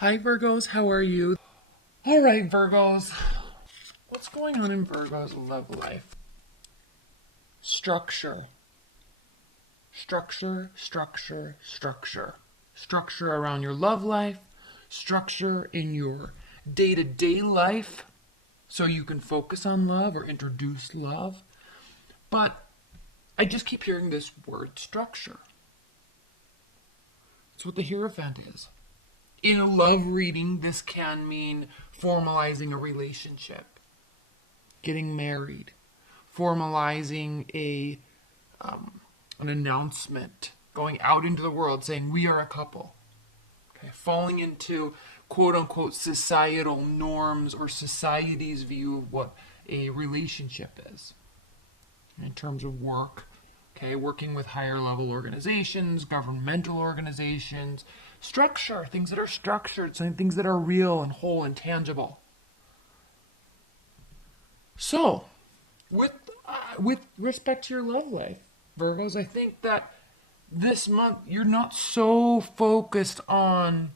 Hi Virgos, how are you? All right, Virgos. What's going on in Virgo's love life? Structure. Structure, structure, structure. Structure around your love life, structure in your day-to-day life so you can focus on love or introduce love. But I just keep hearing this word structure. That's what the Hierophant is. In a love reading, this can mean formalizing a relationship, getting married, formalizing an announcement, going out into the world saying we are a couple. Okay, falling into quote unquote societal norms or society's view of what a relationship is in terms of work. Okay, working with higher level organizations, governmental organizations, structure, things that are structured, things that are real and whole and tangible. So, with respect to your love life, Virgos, I think that this month you're not so focused on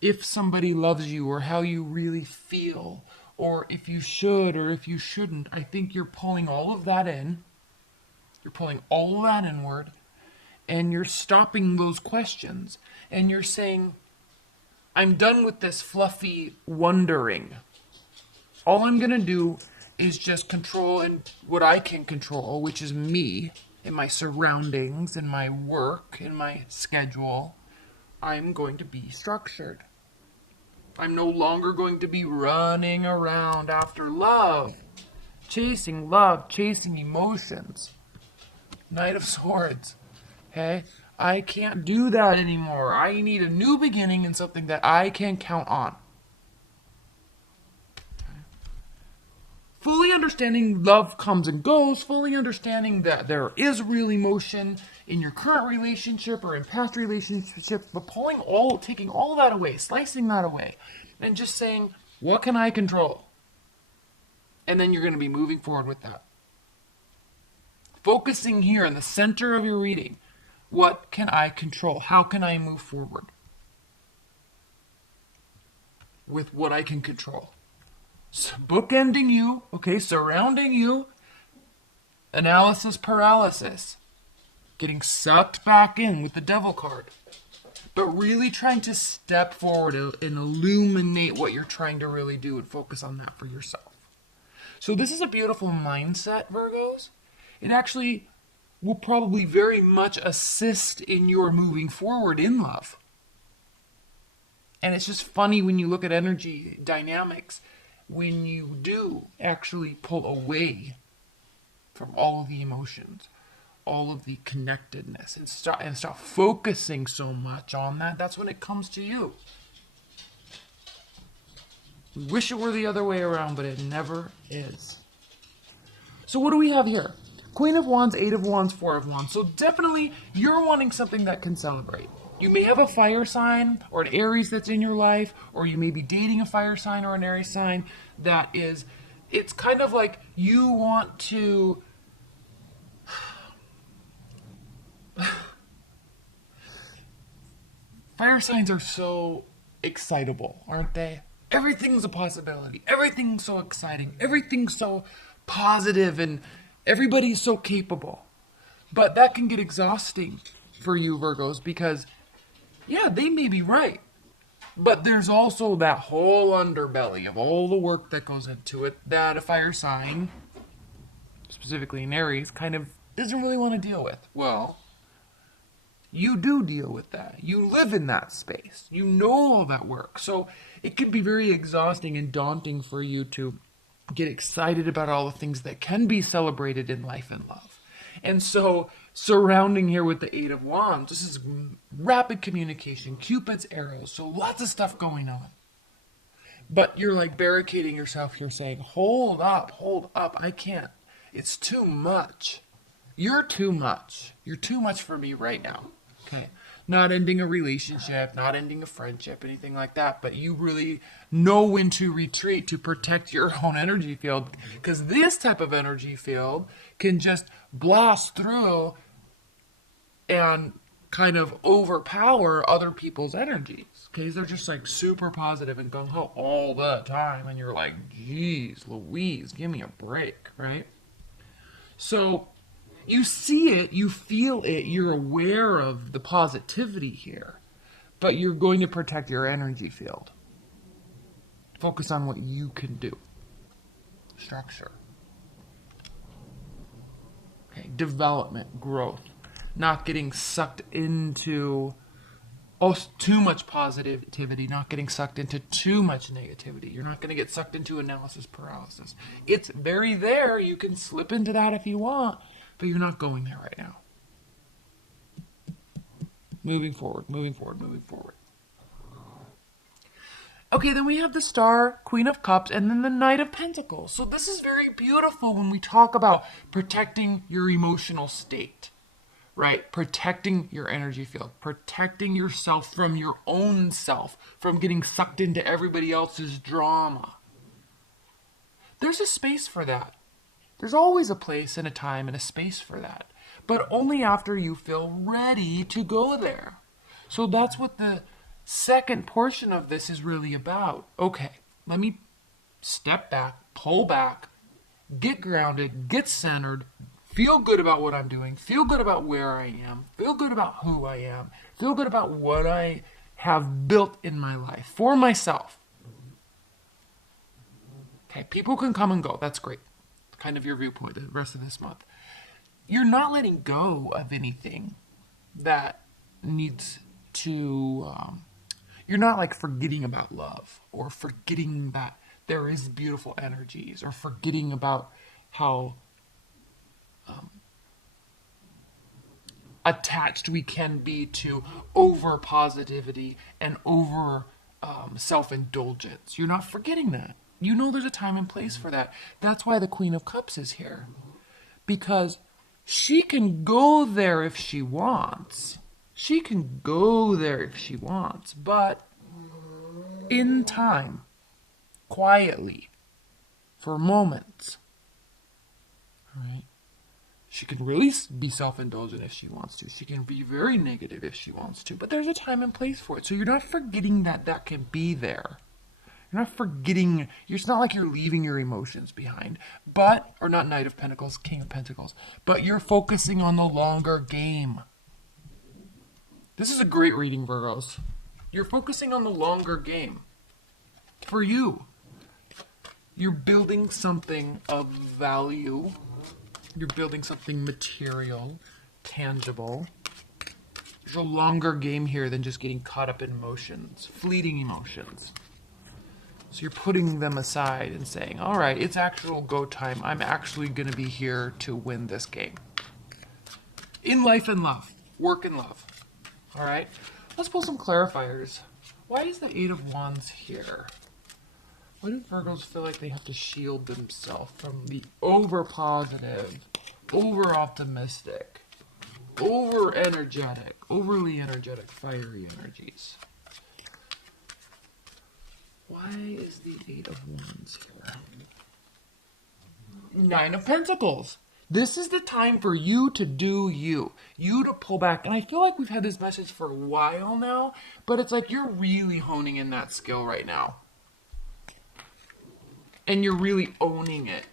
if somebody loves you or how you really feel or if you should or if you shouldn't. I think you're pulling all of that in. You're pulling all of that inward and you're stopping those questions and you're saying, I'm done with this fluffy wondering. All I'm going to do is just control and what I can control, which is me and my surroundings and my work and my schedule. I'm going to be structured. I'm no longer going to be running around after love, chasing emotions. Knight of Swords. Okay? I can't do that anymore. I need a new beginning and something that I can count on. Fully understanding love comes and goes, fully understanding that there is real emotion in your current relationship or in past relationships, but taking all that away, slicing that away, and just saying, what can I control? And then you're going to be moving forward with that. Focusing here in the center of your reading. What can I control? How can I move forward with what I can control? So bookending you, okay, surrounding you, analysis paralysis, getting sucked back in with the devil card, but really trying to step forward and illuminate what you're trying to really do and focus on that for yourself. So this is a beautiful mindset, Virgos. It actually will probably very much assist in your moving forward in love. And it's just funny when you look at energy dynamics, when you do actually pull away from all of the emotions, all of the connectedness, and stop focusing so much on that, that's when it comes to you. We wish it were the other way around, but it never is. So what do we have here? Queen of Wands, Eight of Wands, Four of Wands. So definitely you're wanting something that can celebrate. You may have a fire sign or an Aries that's in your life, or you may be dating a fire sign or an Aries sign that is, it's kind of like you want to, fire signs are so excitable, aren't they? Everything's a possibility. Everything's so exciting. Everything's so positive and everybody's so capable. But that can get exhausting for you, Virgos, because, yeah, they may be right. But there's also that whole underbelly of all the work that goes into it that a fire sign, specifically an Aries, kind of doesn't really want to deal with. Well, you do deal with that. You live in that space. You know all that work. So it can be very exhausting and daunting for you to get excited about all the things that can be celebrated in life and love. And so surrounding here with the Eight of Wands, this is rapid communication, Cupid's arrows, so lots of stuff going on. But you're like barricading yourself here saying, hold up, I can't. It's too much. You're too much. You're too much for me right now. Okay. Not ending a relationship, not ending a friendship, anything like that, but you really know when to retreat to protect your own energy field, because this type of energy field can just blast through and kind of overpower other people's energies. Okay, they're just like super positive and gung-ho all the time, and you're like, geez, Louise, give me a break, right? So you see it, you feel it, you're aware of the positivity here, but you're going to protect your energy field. Focus on what you can do. Structure. Okay, development, growth. Not getting sucked into too much positivity, not getting sucked into too much negativity. You're not going to get sucked into analysis paralysis. It's very there. You can slip into that if you want, but you're not going there right now. Moving forward, moving forward, moving forward. Okay, then we have the Star, Queen of Cups, and then the Knight of Pentacles. So this is very beautiful when we talk about protecting your emotional state. Right? Protecting your energy field, protecting yourself from your own self, from getting sucked into everybody else's drama. There's a space for that. There's always a place and a time and a space for that, but only after you feel ready to go there. So that's what the second portion of this is really about. Okay, let me step back, pull back, get grounded, get centered, feel good about what I'm doing, feel good about where I am, feel good about who I am, feel good about what I have built in my life for myself. Okay, people can come and go. That's great. Kind of your viewpoint the rest of this month. You're not letting go of anything that needs to, you're not like forgetting about love or forgetting that there is beautiful energies or forgetting about how attached we can be to over positivity and over self-indulgence. You're not forgetting that. You know there's a time and place for that. That's why the Queen of Cups is here. Because she can go there if she wants. She can go there if she wants. But in time, quietly, for moments, right? She can really be self-indulgent if she wants to. She can be very negative if she wants to. But there's a time and place for it. So you're not forgetting that that can be there. You're not forgetting. It's not like you're leaving your emotions behind. But, or not Knight of Pentacles, King of Pentacles. But you're focusing on the longer game. This is a great reading, Virgos. You're focusing on the longer game. For you. You're building something of value. You're building something material, tangible. There's a longer game here than just getting caught up in emotions, fleeting emotions. So you're putting them aside and saying, all right, it's actual go time. I'm actually going to be here to win this game. In life and love. Work and love. All right? Let's pull some clarifiers. Why is the Eight of Wands here? Why do Virgos feel like they have to shield themselves from the over-positive, over-optimistic, over-energetic, overly energetic, fiery energies? Why is the Eight of Wands here? Nine of Pentacles. This is the time for you to do you. You to pull back. And I feel like we've had this message for a while now, but it's like you're really honing in that skill right now. And you're really owning it.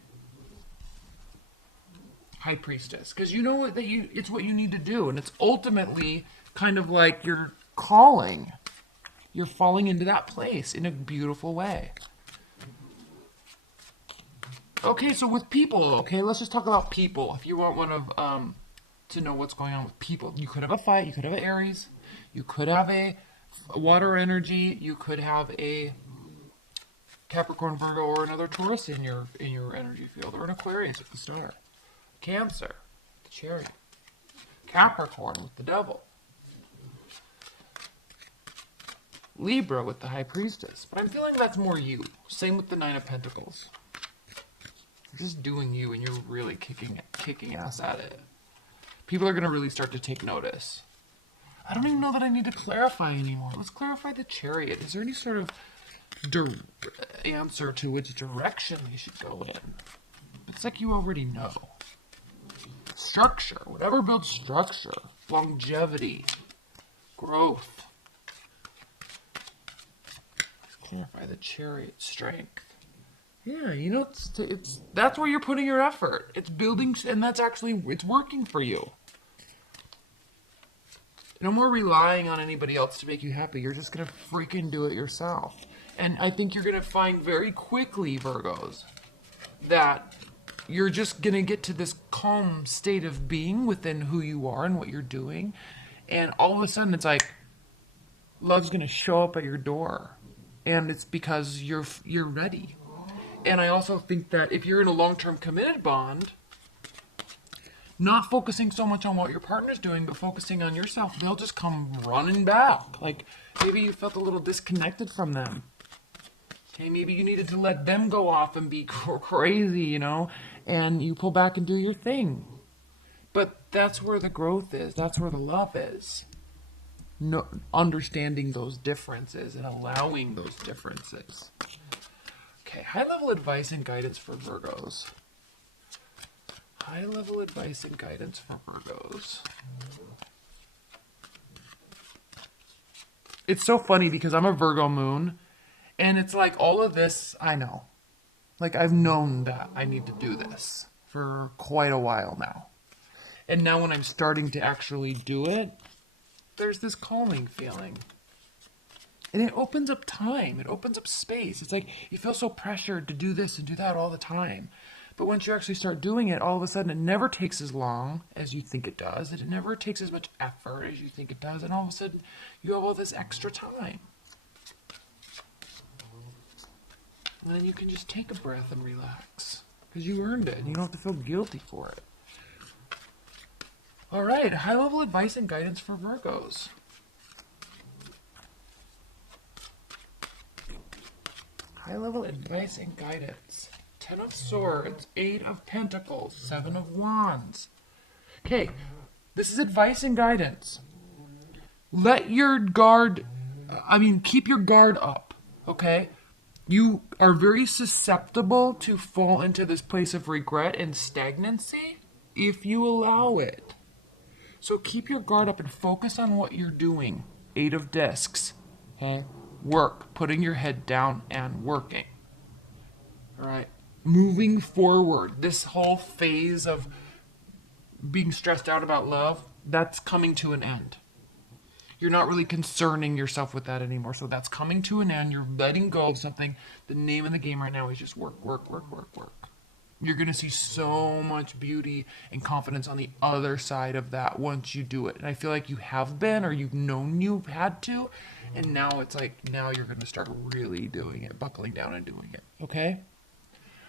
High Priestess. Because you know what it's what you need to do. And it's ultimately kind of like your calling. You're falling into that place in a beautiful way. Okay, so with people, okay, let's just talk about people. If you want one of to know what's going on with people, you could have a fight, you could have an Aries, you could have a water energy, you could have a Capricorn, Virgo, or another Taurus in your energy field, or an Aquarius with the Star, Cancer, the Chariot, Capricorn with the Devil, Libra with the High Priestess. But I'm feeling that's more you. Same with the Nine of Pentacles. You're just doing you, and you're really kicking ass at it. People are going to really start to take notice. I don't even know that I need to clarify anymore. Let's clarify the Chariot. Is there any sort of answer to which direction we should go in? It's like you already know. Structure. Whatever builds structure. Longevity. Growth. Clarify the Chariot, strength. Yeah, you know, that's where you're putting your effort. It's building, and it's working for you. No more relying on anybody else to make you happy. You're just going to freaking do it yourself. And I think you're going to find very quickly, Virgos, that you're just going to get to this calm state of being within who you are and what you're doing. And all of a sudden, it's like love's going to show up at your door. And it's because you're ready. And I also think that if you're in a long-term committed bond, not focusing so much on what your partner's doing, but focusing on yourself, they'll just come running back. Like, maybe you felt a little disconnected from them. Okay, maybe you needed to let them go off and be crazy, you know, and you pull back and do your thing. But that's where the growth is. That's where the love is. No, understanding those differences and allowing those differences. Okay, high-level advice and guidance for Virgos. High-level advice and guidance for Virgos. It's so funny because I'm a Virgo moon, and it's like all of this, I know. Like, I've known that I need to do this for quite a while now. And now when I'm starting to actually do it, there's this calming feeling. And it opens up time. It opens up space. It's like you feel so pressured to do this and do that all the time. But once you actually start doing it, all of a sudden it never takes as long as you think it does. It never takes as much effort as you think it does. And all of a sudden you have all this extra time. And then you can just take a breath and relax. Because you earned it. And you don't have to feel guilty for it. All right. High-level advice and guidance for Virgos. High-level advice and guidance. 10 of Swords, 8 of Pentacles, 7 of Wands. Okay, this is advice and guidance. Let your guard, keep your guard up, okay? You are very susceptible to fall into this place of regret and stagnancy if you allow it. So keep your guard up and focus on what you're doing. 8 of Discs, okay? Work, putting your head down and working. All right. Moving forward, this whole phase of being stressed out about love, that's coming to an end. You're not really concerning yourself with that anymore. So that's coming to an end. You're letting go of something. The name of the game right now is just work, work, work, work, work. You're going to see so much beauty and confidence on the other side of that once you do it. And I feel like you have been, or you've known you've had to. And now it's like, now you're going to start really doing it, buckling down and doing it. Okay?